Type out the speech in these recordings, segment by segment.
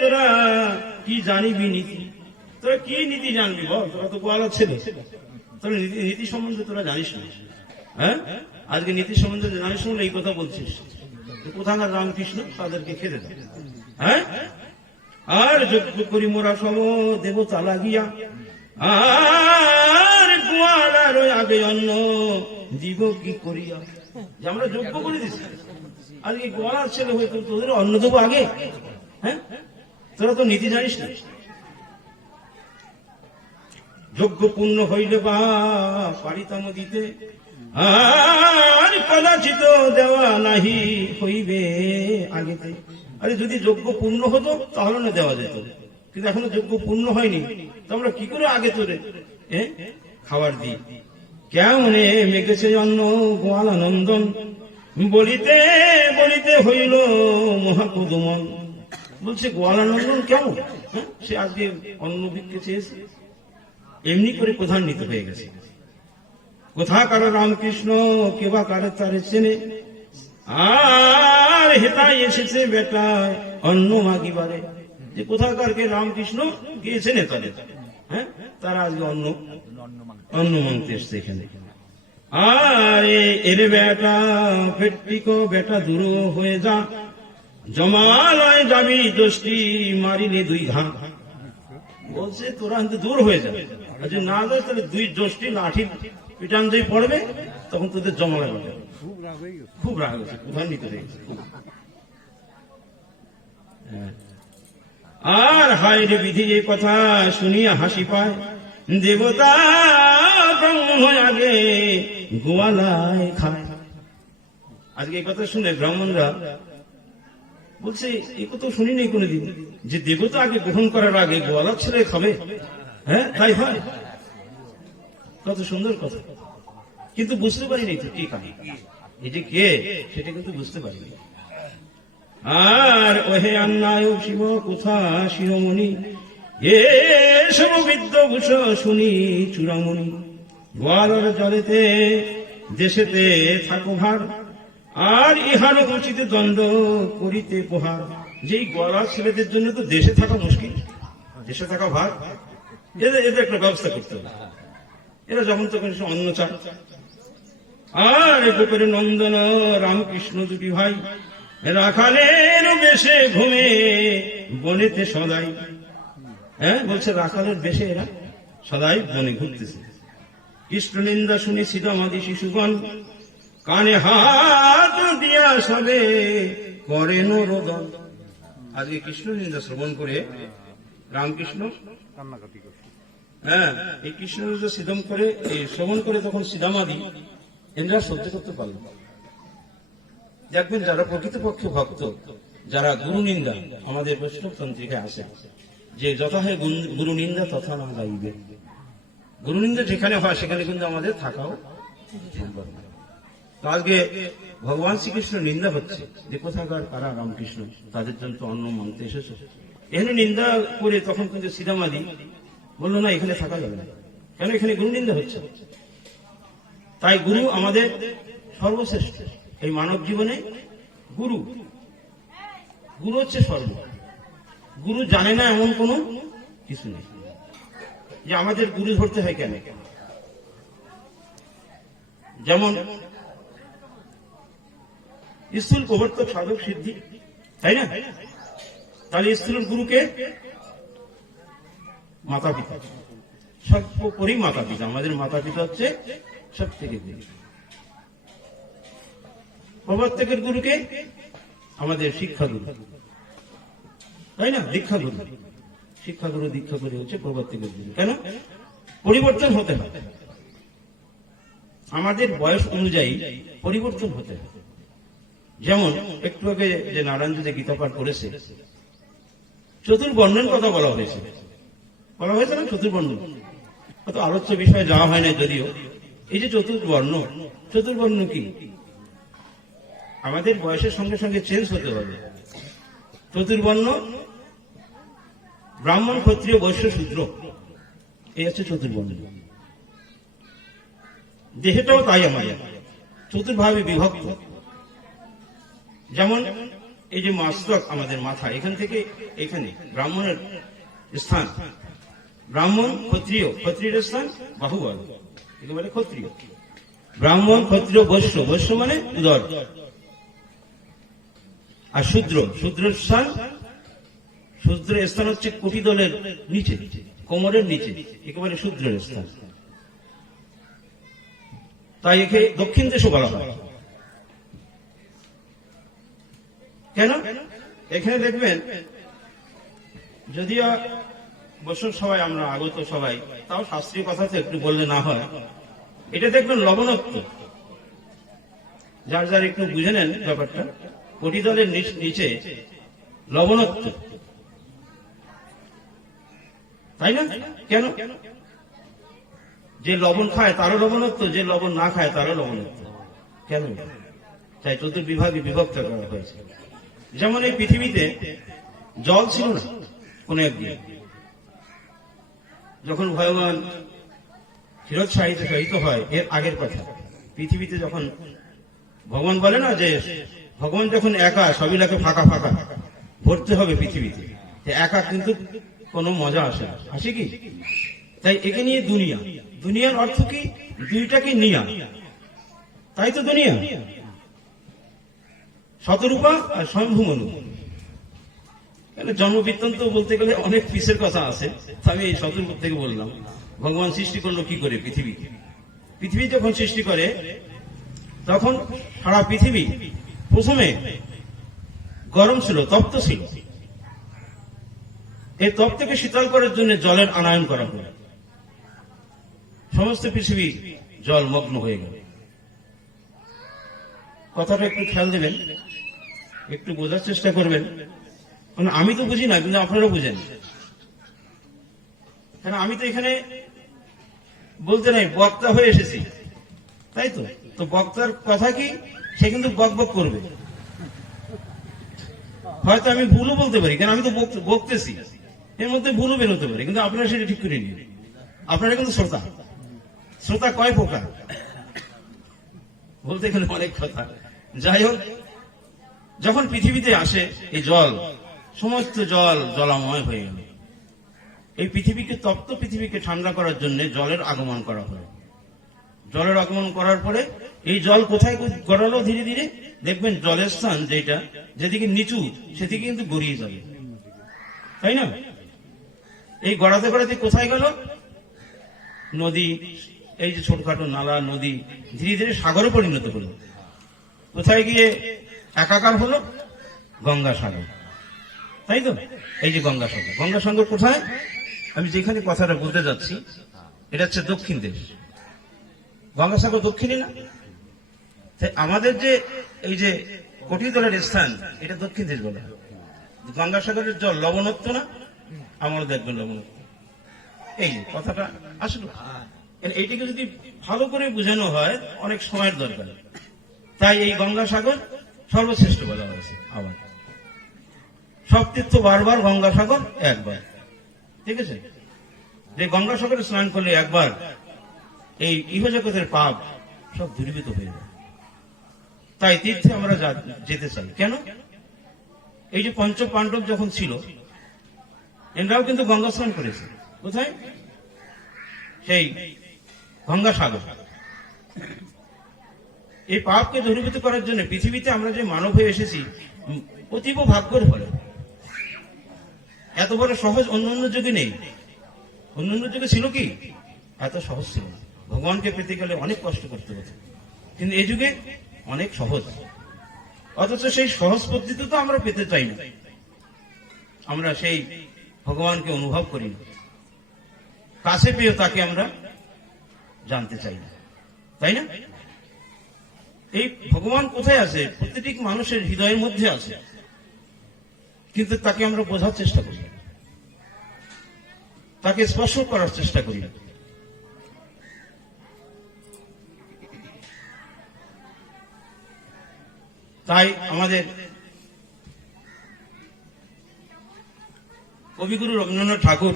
তোরা কি জানিবি নীতি? তোরা কি নীতি জানবি বল? তোরা তো গোয়ালার ছেলে, তোরা নীতি সম্বন্ধে তোরা জানিস না। হ্যাঁ, আজকে নীতি সম্বন্ধে জানিস না এই কথা বলছিস। কোথাকার রামকৃষ্ণ, তাদেরকে খেতে দেয়। হ্যাঁ, আর যজ্ঞ করি মোরা সব দেব তালা গিয়া, আর গোয়ালার আগে অন্ন দিব কি করিয়া। যে আমরা যজ্ঞ করে দিচ্ছি, আজকে গোয়ালার ছেলে হয়ে তোদের অন্ন দেবো আগে? হ্যাঁ, তোরা তো নীতি জানিস না। যজ্ঞ পূর্ণ হইলে বা পারিতাম দিতে, আর কদাচিত দেওয়া নাহি হইবে আগেতে। আরে যদি যজ্ঞ পূর্ণ হতো তাহলে না দেওয়া যেত, কিন্তু এখনো যজ্ঞ পূর্ণ হয়নি, তো আমরা কি করে আগে তোরে খাবার দিই? কেমনে মেঘেছে অন্ন গোয়ালা নন্দন, বলিতে বলিতে হইল মহাকুদমন। বলছে গোয়ালা নন্দন কেমন? সে আজকে অন্ন ভিক্ষে চেয়েছে, এমনি করে প্রধান নিতে হয়ে গেছে। কোথা কারো রামকৃষ্ণ, কেবা কারো তারে চেনে, আর হেতায় এসেছে বেটায় অন্ন মাগিবারে। যে কোথাকার কে রামকৃষ্ণ গিয়েছে নেতাদের, হ্যাঁ, তারা আজকে অন্ন মাংতে এসছে এখানে। আর এরে বেটা পেটপিকো বেটা দূর হয়ে যা, জমালয় যাবি দোষটি মারিলে দুই ঘা। বলছে তোরা দূর হয়ে যাবে, আর যদি না যাস তাহলে দুই দোষটি লাঠি পিটান যেই পড়বে তখন তোদের জমালয় হবে। খুব রাগ হয়েছে, প্রধান নিতে হয়েছে। আর হায় রে বিধি এই কথা শুনিয়া হাসি পায়, দেবতা ব্রাহ্মণ আগে গোয়ালায় খায়। আজকে এই কথা শুনে ব্রাহ্মণরা বলছে এই কথা শুনি নেই কোনোদিন, যে দেবতা আগে গ্রহণ করার আগে গোয়ালার ছেলে খাবে। হ্যাঁ, তাই হয়, কত সুন্দর কথা। কিন্তু বুঝতে পারিনি তো কি খাবে, এটি কে সেটা কিন্তু বুঝতে পারিনি। আর ওহে অন্যায় শিব কোথা শিরোমণি, এ সব বিদ্যভূষ শুনি চূড়ামণি। গোয়ালার জলেতে দেশেতে থাকো ভার, আর ইহার উচিত দণ্ড করিতে প্রহার। যেই গোয়ালার ছেলেদের জন্য তো দেশে থাকা মুশকিল, দেশে থাকা ভার, এদের একটা ব্যবস্থা করতে হবে। এরা যখন তখন অন্ন চায়। আর গোপের নন্দন রামকৃষ্ণ দুটি ভাই, রাখালের বেশে ঘুমে বনেতে সদাই। হ্যাঁ, বলছে রাখালের বেশে এরা সদাই বনে ঘুরতেছে। কৃষ্ণ নিন্দা শুনি সিদামাদি শিশুগণ, কানে হাত দিয়া সবে করেন রোদন। আজকে কৃষ্ণ নিন্দা শ্রবণ করে রামকৃষ্ণ হ্যাঁ এই কৃষ্ণ নিন্দা সিদম করে শ্রবণ করে তখন সিদামাদি এরা সহ্য করতে পারল। দেখবেন যারা প্রকৃতপক্ষে ভক্ত, যারা গুরু নিন্দা, আমাদের বৈষ্ণব তন্ত্রিকায় আসে যে যথা হয় গুরু নিন্দা তথা না গাইবে। গুরু নিন্দা যেখানে হয় সেখানে কিন্তু আমাদের থাকাও সম্ভব না। তো আজকে ভগবান শ্রীকৃষ্ণ নিন্দা হচ্ছে যে কোথাকার কারা রামকৃষ্ণ, তাদের জন্য তো অন্ন মানতে এসেছে। এখানে নিন্দা করে তখন কিন্তু সিদামাদি বললো না এখানে থাকা যাবে না, কেন এখানে গুরু নিন্দা হচ্ছে। তাই গুরু আমাদের সর্বশ্রেষ্ঠ। এই মানব জীবনে গুরু গুরু হচ্ছে সর্ব। গুরু জানে না এমন কোন কিছু নেই যে আমাদের গুরু ধরতে হয় কেন। যেমন স্থূল প্রবর্তক সাধক সিদ্ধি, তাই না? তাহলে স্থূল গুরুকে মাতা পিতা, সর্বোপরি মাতা পিতা। আমাদের মাতা পিতা হচ্ছে সব থেকে গুরু। প্রবর্তকের গুরুকে আমাদের শিক্ষা গুরু, তাই না? দীক্ষা গুরু, শিক্ষা গুরু দীক্ষা গুরু হচ্ছে প্রবর্তকের গুরু। কেন? পরিবর্তন হতে হয়, আমাদের বয়স অনুযায়ী পরিবর্তন হতে হয়। যেমন একটু আগে যে নারায়ণ যে গীতা পাঠ করেছে, চতুর্বর্ণের কথা বলা হয়েছে না? চতুর্বর্ণ কত আলোচ্য বিষয়ে যাওয়া হয় না যদিও। এই যে চতুর্বর্ণ কি? আমাদের বয়সের সঙ্গে সঙ্গে চেঞ্জ হতে হবে। চতুর্বর্ণ ব্রাহ্মণ, ক্ষত্রিয়, বৈশ্য, শূদ্র, এই হচ্ছে চতুর্বর্ণ। দেহটাও তাই আমাদের চতুর্ভাবে বিভক্ত। যেমন এই যে মস্তক আমাদের মাথা, এখান থেকে এখানে ব্রাহ্মণের স্থান, ব্রাহ্মণ ক্ষত্রিয়, ক্ষত্রিয়ের স্থান বাহুবল, একেবারে ক্ষত্রিয়। ব্রাহ্মণ ক্ষত্রিয় বৈশ্য, বৈশ্য মানে উদর। আর শূদ্র, শূদ্রের স্থান, শূদ্রের স্থান হচ্ছে কটিদলের নিচে, কোমরের নিচে, একেবারে শূদ্রের স্থান। তাই একে দক্ষিণ দেশও বলা হয়। কেন? এখানে দেখবেন, যদিও বসুন সবাই আমরা আগত সবাই, তাও শাস্ত্রীয় কথা তো একটু বললে না হয়। এটা দেখবেন লবণত্ব, যার যার একটু বুঝে নেন ব্যাপারটা। কটিদলের নিচে লবণত্ব, তাই না? কেন? যে লবণ খায় তারও লবণত্ব, যে লবণ না খায় তারও লবণত্ব। কেন? তাই চতুর্বিভাগে বিভক্ত করা হয়েছে। যেমন এই পৃথিবীতে জল ছিল না কোন একদিন, যখন ভগবান ক্ষীরোদ সাহিতে সহিত হয়, এর আগের কথা। পৃথিবীতে যখন ভগবান বলে না যে ভগবান যখন একা, সবিলাকে ফাঁকা ফাঁকা ভরতে হবে পৃথিবীতে, একা কিন্তু কোনো মজা আসে না, আসে কি? তাই একে নিয়ে দুনিয়া, দুনিয়ার অর্থ কি? দুইটাকে নিয়া, তাই তো দুনিয়া। শতরূপা আর স্বয়ম্ভূমনু। জন্মবৃত্তান্ত বলতে গেলে অনেক পিসের কথা আছে, আমি এই শতরূপ থেকে বললাম। ভগবান সৃষ্টি করলো কি করে পৃথিবীকে? পৃথিবী যখন সৃষ্টি করে তখন সারা পৃথিবী প্রথমে গরম ছিল, তপ্ত ছিল। এই তপ্তকে শীতল করার জন্য জলের আনয়ন করা হল, সমস্ত পৃথিবী জলমগ্ন হয়ে গেল। কথাটা একটু খেয়াল দেবেন, একটু বোঝার চেষ্টা করবেন। আমি তো বুঝি না, কিন্তু আপনারা বুঝেন। কেন আমি তো এখানে বলতে নাই, বক্তা হয়ে এসেছি, তাই তো। তো বক্তার কথা কি, সে কিন্তু বক বক করবে। হয়তো আমি ভুলও বলতে পারি, কেন আমি তো বকতেছি, এর মধ্যে ভুলও বেরোতে পারে, কিন্তু আপনারা সেটা ঠিক করে নিন। আপনারা কিন্তু শ্রোতা। শ্রোতা কয় প্রকার বলতে গেলে অনেক কথা। যাই হোক, যখন পৃথিবীতে আসে এই জল, সমস্ত জল জলাময় হয়ে গেল। এই পৃথিবীকে, তপ্ত পৃথিবীকে ঠান্ডা করার জন্য জলের আগমন করা হয়। জলের আগমন করার পরে এই জল কোথায় গড়ালো? ধীরে ধীরে দেখবেন জলের স্থান যেটা, যেদিকে নিচু সেদিকে কিন্তু গড়িয়ে যাবে, তাই না? এই গড়াতে গড়াতে কোথায় গেল? নদী, এই যে ছোটখাটো নালা, নদী ধীরে ধীরে সাগরে পরিণত হলো। কোথায় গিয়ে একাকার হলো? গঙ্গাসাগর, তাই তো। এই যে গঙ্গাসাগর, গঙ্গাসাগর কোথায়? আমি যেখানে কথাটা বলতে যাচ্ছি, এটা হচ্ছে দক্ষিণ দেশ। গঙ্গাসাগর দক্ষিণে না? আমাদের যে এই যে কটিতলের স্থান, এটা দক্ষিণ দেশ বলা হয়। গঙ্গাসাগরের জল লবণত্ব না? আমারও দেখবেন লবণত্ব। এই কথাটা আসলে এইটাকে যদি ভালো করে বোঝানো হয় অনেক সময়ের দরকার। তাই এই গঙ্গাসাগর সর্বশ্রেষ্ঠ বলা হয়েছে। আবার সব তীর্থ বারবার, গঙ্গাসাগর একবার, ঠিক আছে? যে গঙ্গাসাগরে স্নান করলে একবার এই ইহজগতের পাপ সব দূরীভূত হয়ে যায়। তাই তীর্থে আমরা যেতে চাই। কেন? এই যে পঞ্চ পাণ্ডব যখন ছিল, এরাও কিন্তু গঙ্গা স্নান করেছে। কোথায়? সেই গঙ্গাসাগর। এই পাপকে দূরীভূত করার জন্য পৃথিবীতে আমরা যে মানব হয়ে এসেছি, অতীব ভাগ্যের ফলে। এত বড় সহজ অন্য যুগে নেই। অন্য যুগে ছিল কি? এত সহজ ছিল না। ভগবানকে পেতে গেলে অনেক কষ্ট করতে হতো, কিন্তু এই যুগে অনেক সহজ। অথচ সেই সহজ পদ্ধতি তো আমরা পেতে চাই না। আমরা সেই ভগবানকে অনুভব করি না, কাছে পেয়েও তাকে আমরা জানতে চাই না, তাই না? এই ভগবান কোথায় আছে? প্রত্যেক মানুষের হৃদয়ের মধ্যে আছে, কিন্তু তাকে আমরা বোঝার চেষ্টা করি, তাকে স্পর্শ করার চেষ্টা করি। তাই আমাদের কবিগুরু রবীন্দ্রনাথ ঠাকুর,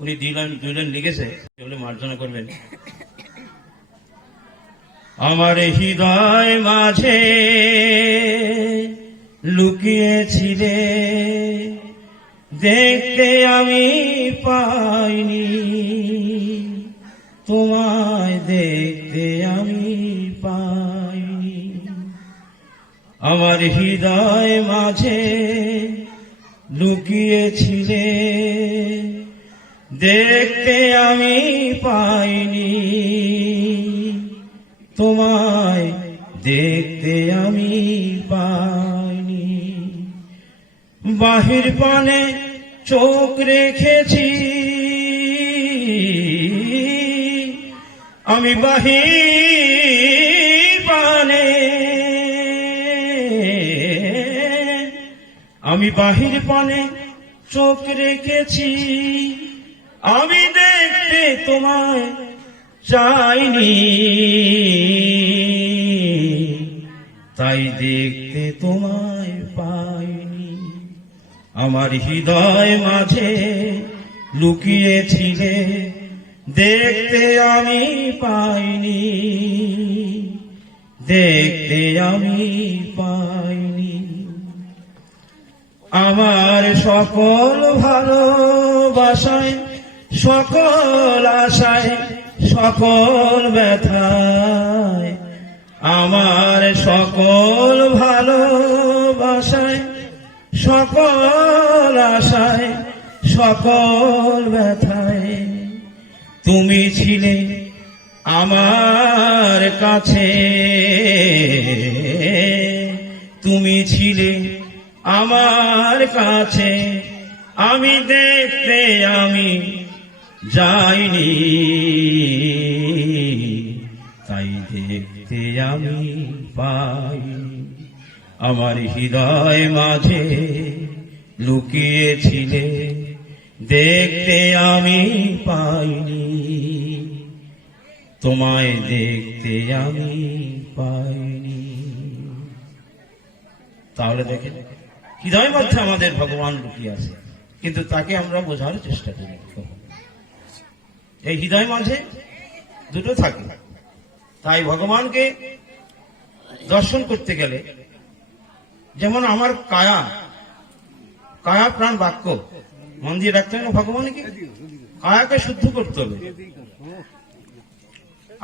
উনি দুই লাইন লিখেছে, এগুলো মার্জনা করবেন। আমার হৃদয় মাঝে লুকিয়েছিলে, দেখতে আমি পাইনি, তোমায় দেখতে আমি পাইনি। আমার হৃদয় মাঝে লুকিয়েছিলে, দেখতে আমি পাইনি, তোমায় দেখতে আমি পাইনি। বাহির পানে চোখ রেখেছি, আমি বাহির পানে, আমি বাহির পানে চোখ রেখেছি, আমি দেখতে তোমায় চাইনি, তাই দেখতে তোমায় পাইনি। আমার হৃদয় মাঝে লুকিয়েছিলে, দেখতে আমি পাইনি, দেখতে আমি পাইনি। আমার সকল ভালোবাসায়, সকল আশায়, সকল ব্যথায়, আমার সকল ভালোবাসায়, সকল আশায়, সকল ব্যথায় তুমি ছিলে আমার কাছে, তুমি ছিলে আমার কাছে, আমি দেখতে আমি যাইনি, তাই দেখতে আমি পাইনি। আমার হৃদয় মাঝে লুকিয়েছিলে, দেখতে আমি পাইনি, তোমায় দেখতে আমি পাইনি। তাহলে দেখেন হৃদয় মধ্যে আমাদের ভগবান লুকিয়ে আছে, কিন্তু তাকে আমরা বোঝার চেষ্টা করি। এই হৃদয় মাঝে দুটো থাকে। তাই ভগবানকে দর্শন করতে গেলে, যেমন আমার কায়া প্রাণ বাক্য মন দিয়ে রাখতে হবে, ভগবানকে কায়াকে শুদ্ধ করতে হবে।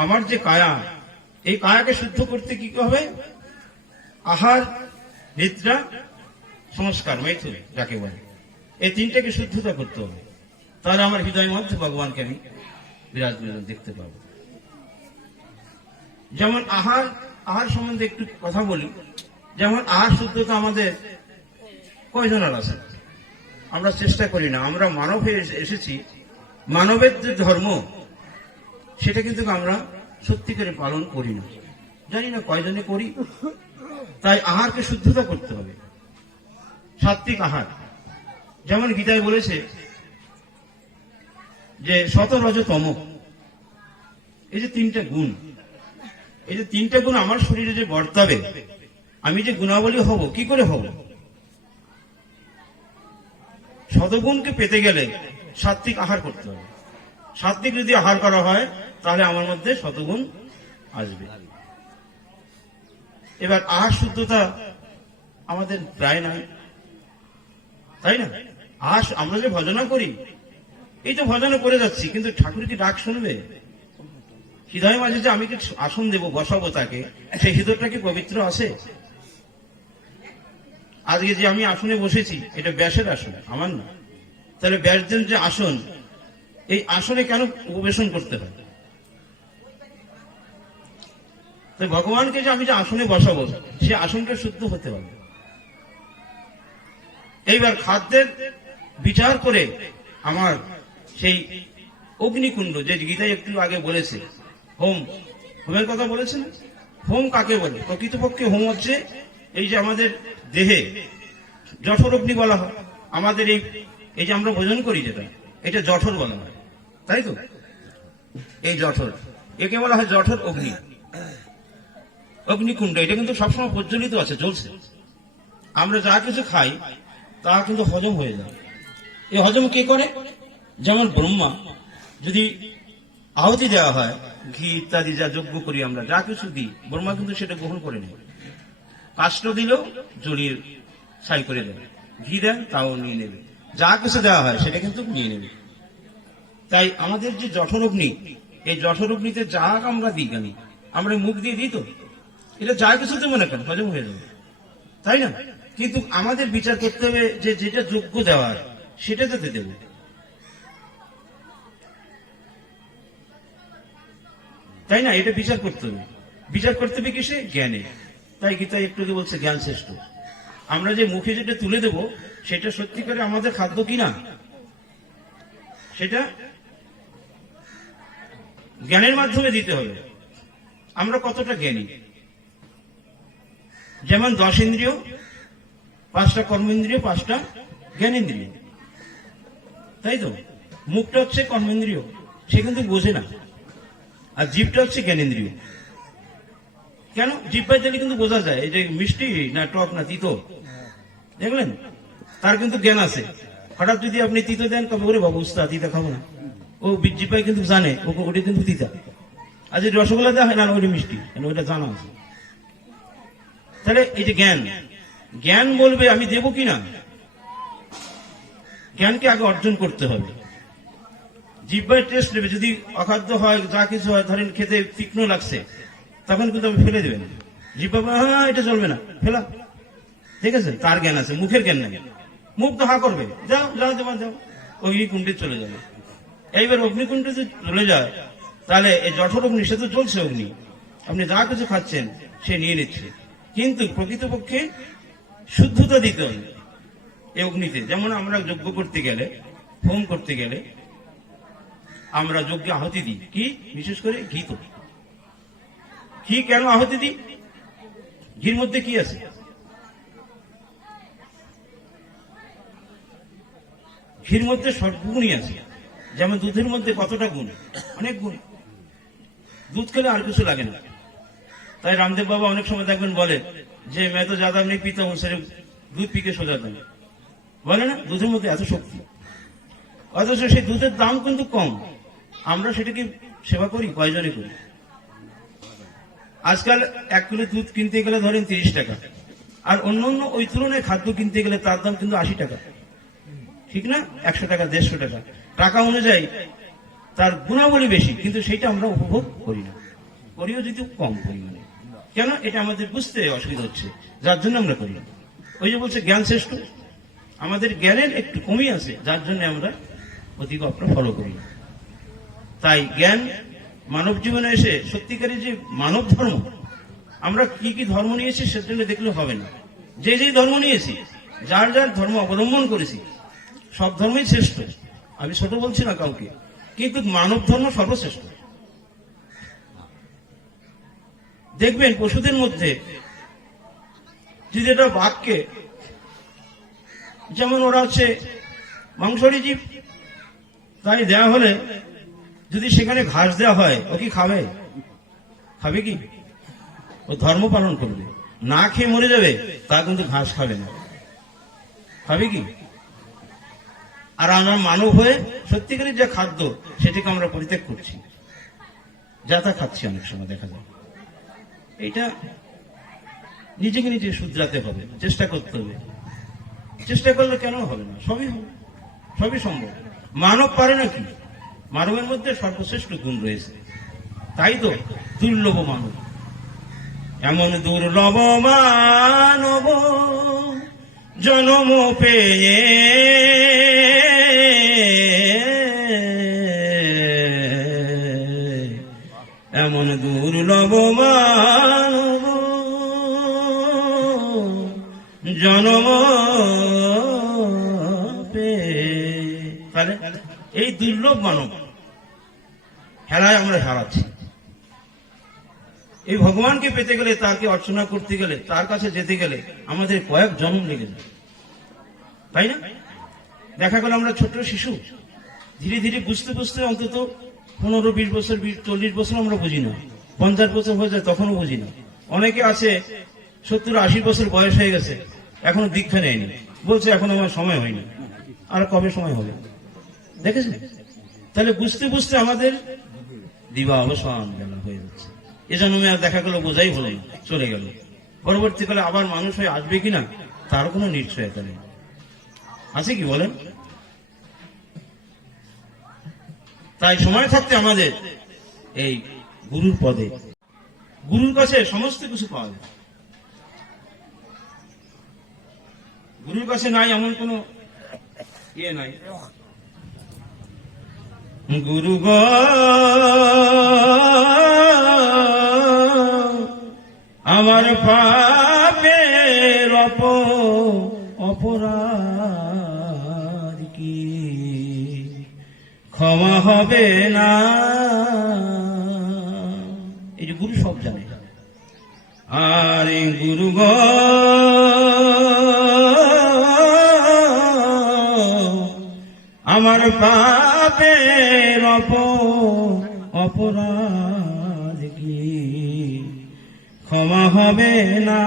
আমার যে কায়া, এই কায়াকে শুদ্ধ করতে কি হবে? আহার, নিদ্রা, সংস্কার, মৈথুন যাকে বলে, এই তিনটাকে শুদ্ধতা করতে হবে। তাহলে আমার হৃদয়ের মধ্যে ভগবানকে আমি বিরাজমান দেখতে পাবো। যেমন আহার সম্বন্ধে একটু কথা বলি। যেমন আহার শুদ্ধতা আমাদের কয়জনের আছে? আমরা চেষ্টা করি না। আমরা মানব হয়ে এসেছি, মানবের যে ধর্ম সেটা কিন্তু আমরা সত্যি করে পালন করি না, জানি না কয়জনে করি। তাই আহারকে শুদ্ধতা করতে হবে, সাত্বিক আহার। যেমন গীতায় বলেছে যে শত রজ তম, এই যে তিনটা গুণ, এই যে তিনটা গুণ আমার শরীরে যে বর্তাবে, আমি যে গুণাবলী হব, কি করে হব? শতগুণকে পেতে গেলে সাত্বিক আহার করতে হবে। সাত্বিক যদি আহার করা হয় তাহলে আমার মধ্যে শতগুণ আসবে। এবার আহার শুদ্ধতা আমাদের প্রায় নাই, তাই না? আহার আমরা যে ভজনা করি, এই তো ভজনা করে যাচ্ছি, কিন্তু ঠাকুর কি ডাক শুনবে? হৃদয় মাঝে যে আমি কি আসন দেব, বসাবো তাকে, সেই হৃদয়টা কি পবিত্র আছে? আজকে যে আমি আসনে বসেছি, এটা ব্যাসের আসন, আমার না। তাহলে ব্যাসদের যে আসন, এই আসনে কেন উপবেশন করতে হয়? তো ভগবানকে যে আমি যে আসনে বসাবো, সে আসনটা শুদ্ধ হতে হবে। এইবার খাদ্যের বিচার করে আমার সেই অগ্নিকুণ্ড, যে গীতায় একটু আগে বলেছে, হোমের কথা বলেছেন। হোম কাকে বলে? প্রকৃতপক্ষে হোম হচ্ছে এই যে আমাদের দেহে জঠর অগ্নি বলা হয়। আমাদের এই যে আমরা ভোজন করি, যেটা এটা জঠর বলা হয়, তাই তো? এই জঠর, একে বলা হয় জঠর অগ্নি, অগ্নিকুণ্ড। এটা কিন্তু সবসময় প্রজ্বলিত আছে, জ্বলছে। আমরা যা কিছু খাই তা কিন্তু হজম হয়ে যায়। এই হজম কে করে? যেমন ব্রহ্মা যদি আহুতি দেওয়া হয়, ঘি ইত্যাদি যা যজ্ঞ করি আমরা, যা কিছু দিই, ব্রহ্মা কিন্তু সেটা গ্রহণ করে নেয়। কাষ্ঠ দিলেও জ্বলিয়ে ছাই করে দেয়, ঘি দেন তাও নিয়ে নেবে, যা কিছু দেওয়া হয় সেটা কিন্তু নিয়ে নেবে। তাই আমাদের যে জঠরগ্নি, এই জঠরগ্নিতে যা আমরা দিই কেন, আমরা মুখ দিয়ে দিই তো, এটা যা কিছুতে মনে করেন হজম হয়ে যাবে, তাই না? কিন্তু আমাদের বিচার করতে হবে যে যেটা যোগ্য দেওয়ার সেটা যাতে দেব। তাই না? এটা বিচার করতে হবে। বিচার করতে হবে কিসে? জ্ঞানে। তাই গীতা একটু বলছে জ্ঞান শ্রেষ্ঠ। আমরা যে মুখে যেটা তুলে দেব সেটা সত্যিকারে আমাদের খাদ্য কিনা, সেটা জ্ঞানের মাধ্যমে দিতে হবে। আমরা কতটা জ্ঞানী? যেমন 10 ইন্দ্রিয়, 5টা কর্মেন্দ্রিয়, 5টা জ্ঞানেন্দ্রিয়, তাই তো? মুখটা হচ্ছে কর্মেন্দ্রিয়, সে কিন্তু বোঝে না, আর জিভটা হচ্ছে জ্ঞানেন্দ্রিয়। কেন? জিভ্বায় দিলে কিন্তু বোঝা যায় এই যে মিষ্টি না টক না তিতো, দেখলেন? তার কিন্তু জ্ঞান আছে। হঠাৎ যদি আপনি তিতো দেন, কবে ওরে বাবু উস্তাদ তিতা খাবো না, ও জিভ্বায় কিন্তু জানে ওটা কিন্তু তিতা। আর যদি রসগোল্লা দেওয়া হয় না ওটা মিষ্টি, ওইটা জানা আছে। তাহলে এই যে জ্ঞান, জ্ঞান বলবে আমি দেব কিনা, জ্ঞানকে আগে অর্জন করতে হবে। জিহ্বার টেস্ট নেবে, যদি অখাদ্য হয় যা কিছু হয়, ধরেন খেতে তীক্ষ্ণ লাগছে, তখন কিন্তু আমি ফেলে দেবেন। জিহ্বা হ্যাঁ এটা চলবে না, ফেলা। ঠিক আছে? তার জ্ঞান আছে, মুখের জ্ঞান নেই। মুখ তো হা করবে, যাও যাও যাও যাও, অগ্নিকুণ্ডে চলে যাবে। এইবার অগ্নিকুণ্ডে যদি চলে যায়, তাহলে এই জঠর অগ্নি, সে তো চলছে অগ্নি, আপনি যা কিছু খাচ্ছেন সে নিয়ে নিচ্ছে। কিন্তু প্রকৃতপক্ষে শুদ্ধতা দিতে হবে এই অগ্নিতে। যেমন আমরা যজ্ঞ করতে গেলে, হোম করতে গেলে আমরা যজ্ঞে আহুতি দিই কি? বিশেষ করে ঘি। তো ঘি কেন আহুতি দিই? ঘির মধ্যে কি আছে? ঘির মধ্যে সর্বগুণই আছে। যেমন দুধের মধ্যে কতটা গুণ, অনেক গুণ। দুধ খেলে আর কিছু লাগে না। তাই রামদেব বাবা অনেক সময় দেখবেন বলে যে मैं तो ज्यादा नहीं पीता हूं, सिर्फ दूध पी के सो जाता हूं, বলে না? দুধের মধ্যে এত শক্তি, অথচ সেই দুধের দাম কিন্তু কম। আমরা সেটাকে সেবা করি, কয়জনে করি? আজকাল 1 কিলো দুধ কিনতে গেলে ধরেন 30 টাকা, আর অন্যান্য ওই তুলনায় খাদ্য কিনতে গেলে তার দাম কিন্তু 80 টাকা, ঠিক না? 100 টাকা, 150 টাকা, টাকা অনুযায়ী তার গুণাবলী বেশি, কিন্তু সেইটা আমরা উপভোগ করি না, করিও যদি কম পরিমাণে। কেন? এটা আমাদের বুঝতে অসুবিধা হচ্ছে, যার জন্য আমরা করি না। ওই যে বলছে জ্ঞান শ্রেষ্ঠ, আমাদের জ্ঞানের একটু কমই আছে, যার জন্য আমরা অধিক ফলো করি না। তাই জ্ঞান মানব জীবনে এসে সত্যিকারের যে মানব ধর্ম, আমরা কি কি ধর্ম নিয়েছি সেজন্য দেখলে হবে না। যে যে ধর্ম নিয়েছি, যার যার ধর্ম অবলম্বন করেছি, সব ধর্মই শ্রেষ্ঠ, আমি ছোট বলছি না কাউকে, কিন্তু মানব ধর্ম সর্বশ্রেষ্ঠ। দেখবেন পশুদের মধ্যে যদি এটা বাঘকে, যেমন ওরা হচ্ছে মাংসাহারী জীব, তাই দেওয়া হলে যদি সেখানে ঘাস দেওয়া হয়, ও কি খাবে? খাবে কি? ও ধর্ম পালন করবে, না খেয়ে মরে যাবে, তা কিন্তু ঘাস খাবে না, খাবে কি? আর আমরা মানব হয়ে সত্যিকারের যে খাদ্য সেটাকে আমরা পরিত্যাগ করছি, যা তা খাচ্ছি, অনেক সময় দেখা যায়। এটা নিজেকে নিজে শুধরাতে হবে, চেষ্টা করতে হবে। চেষ্টা করলে কেন হবে না? সবই হবে, সবই সম্ভব। মানব পারে নাকি? মানবের মধ্যে সর্বশ্রেষ্ঠ গুণ রয়েছে, তাই তো দুর্লভ মানব। এমন দুর্লভ মানব জন্ম পেয়ে এমন দুর্লভ মানব জন্ম পেয়ে। তাহলে এই দুর্লভ মানব হেলায় আমরা হারাচ্ছি। এই ভগবানকে পেতে গেলে, তাকে অর্চনা করতে গেলে, তার কাছে যেতে গেলে আমাদের কয়েক জন্ম লেগে যায়, তাই না? দেখা গেল আমরা ছোট শিশু, ধীরে ধীরে বুঝতে বুঝতে অন্তত 15-20 বছর, 40 বছর আমরা বুঝি না, 50 বছর হয়ে যায় তখনও বুঝি না। অনেকে আছে 70-80 বছর বয়স হয়ে গেছে, এখনো দীক্ষা নেয়নি, বলছে এখন আমার সময় হয়নি। আর কবে সময় হবে? দেখেছেন? তাহলে বুঝতে বুঝতে আমাদের দিবা অবসান বেলা হয়ে যাচ্ছে। এ জন্মে আর দেখা গেল বোঝাই হলো না, চলে গেল। পরবর্তীকালে আবার মানুষ হয়ে আসবে কিনা তার কোনো নিশ্চয়তা নেই। আছে কি বলেন? তাই সময় থাকতে আমাদের এই গুরুর পদে, গুরুর কাছে সমস্ত কিছু পাওয়া যায়। গুরুর কাছে নাই এমন কোন ইয়ে নাই। গুরু গো আমার পাপের অপরাধ কি ক্ষমা হবে না। এই যে গুরু সব জানে। আর গুরু গো আমার পাপের অপরাধ কি ক্ষমা হবে না।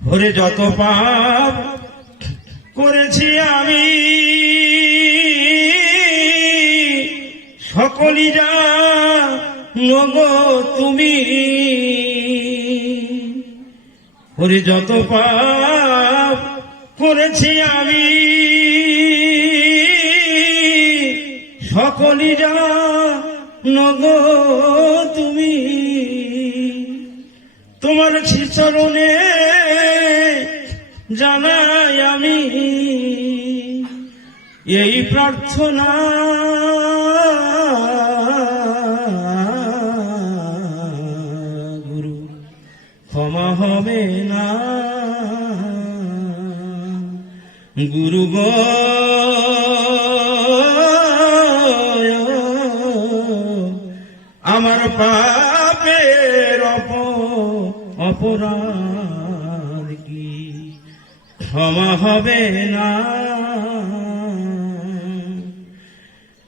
ওরে যত পাপ করেছি আমি সকলই জানো তুমি। ওরে যত পাপ করেছি আমি সকলই জানো তুমি। তোমার চরণে জানাই আমি এই প্রার্থনা, গুরু ক্ষমা হবে না। গুরু গো আমার পাপের অপরাধ কি ক্ষমা হবে না।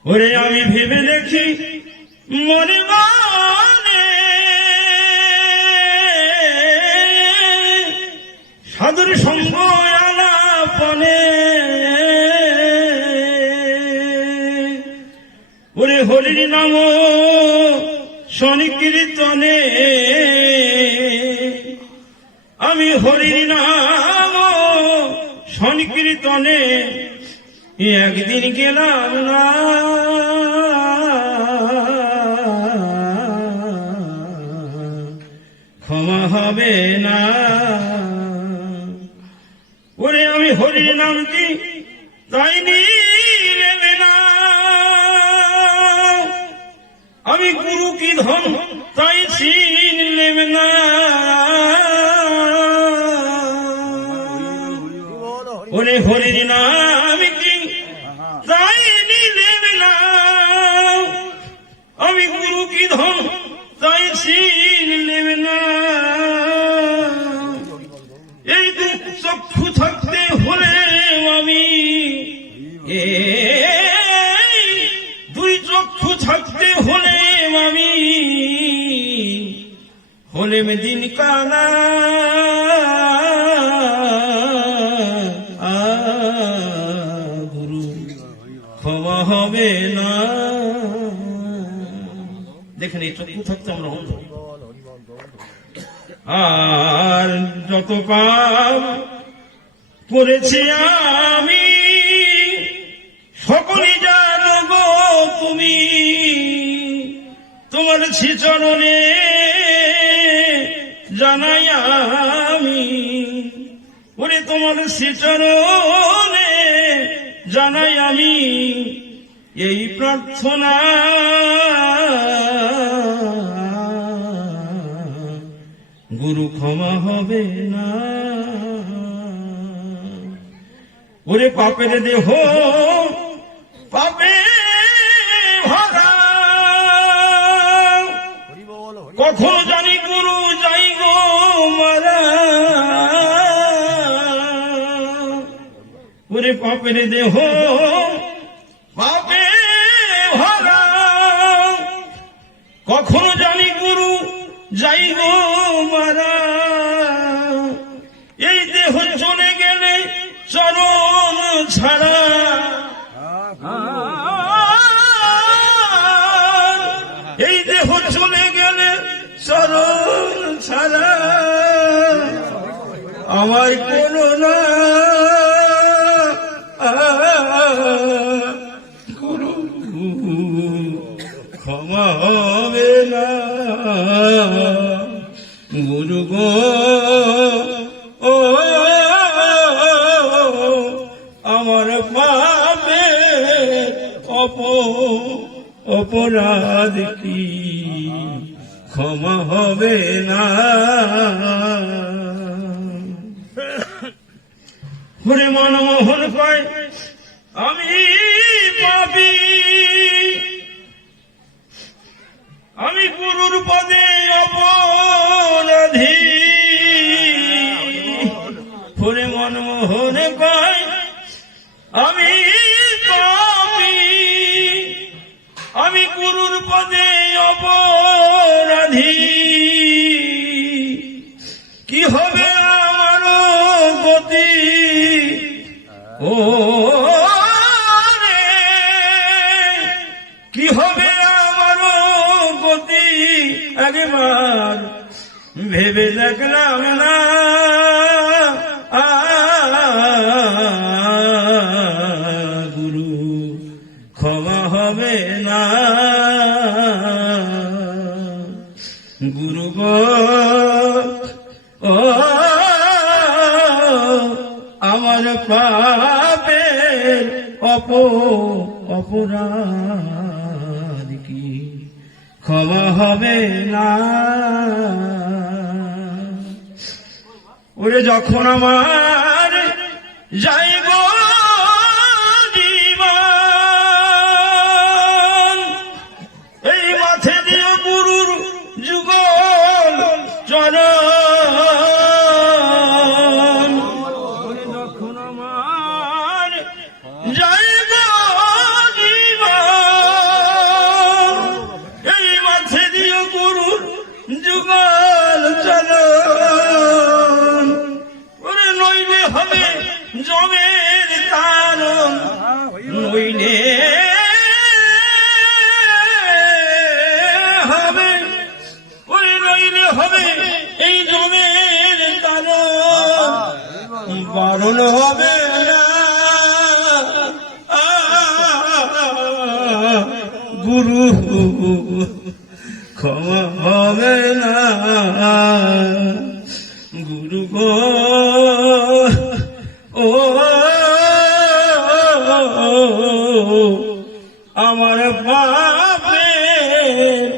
ওরে আমি ভেবে দেখি মনে মনে সাধুর সঙ্গ আলাপনে ওরে হরির নাম সংকীর্তনে আমি হরির নাম সংকীর্তনে একদিন গেলাম না। ক্ষমা হবে না। ওরে আমি হরির নাম কি তাই নিলে না, আমি গুরু কি ধন তাই চিনলেম না। ওরে হরির নাম কি তাই নিলেম না, আমি গুরু কি ধন তাই চিনলেম না। এই চক্ষু থাকতে হলে আমি দুই চক্ষু থাকতে হলে আমি হলেম দিন কানা। গুরু ক্ষমা হবে না। দেখেন এই চক্ষু থাকতে আমরা অন্ধ। আর যত পাপ করেছি আমি সকলই জানো গো তুমি। তোমার শ্রীচরণে জানাই আমি, ওরে তোমার শ্রীচরণে জানাই আমি এই প্রার্থনা, গুরু ক্ষমা হবে না। ওরে পাপের দেহ পাপে ভরা, কখন জানি গুরু যাই গো মারা। ওরে পাপের দেহ পাপে ভরা, কখন জানি গুরু যাই গো মারা। এই দেহ চলে গেলে চরণ ছাড়া, এই দেহ চলে গেলে চরণ ছাড়া। আমায় কোনো না গুরু ক্ষমা হবে না গুরু গো ও আমার পাপে অপরাধ কি ক্ষমা হবে না হরে মনমোহন কয় আমি পাপী আমি গুরুর পদে অপরাধী হরে মনমোহন কয় আমি পাপী আমি গুরুর পদে অপরাধী কি হবে আমার গতি ও রে কি হবে আমার গতি একবার ভেবে দেখলাম না গুরু ক্ষমা হবে না গুরু গো ও আমার পাপের অপরাধ কি ক্ষমা হবে না ওরে যখন আমার যাইব জীবন এই মাথে দিও গুরুর যুগল চরণ যখন আমার যাইব জীবন এই মাথে দিও গুরুর যুগল চরণ ওরে নইলে হবে জমের কারণ নইলে হবে ওরে নইলে হবে এই জমের কারণ বারণ হবে না গুরু ক্ষমা হবে না গুরু গো ও আমার পাপের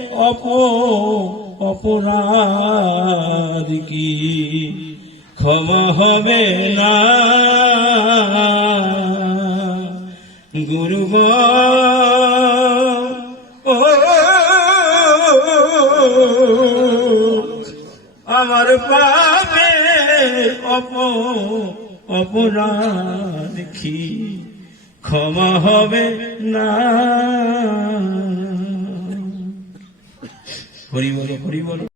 অপরাধ কি ক্ষমা হবে না গুরু গো ও আমার পাপের অপরাধ কি ক্ষমা হবে না হরি বল হরি বল।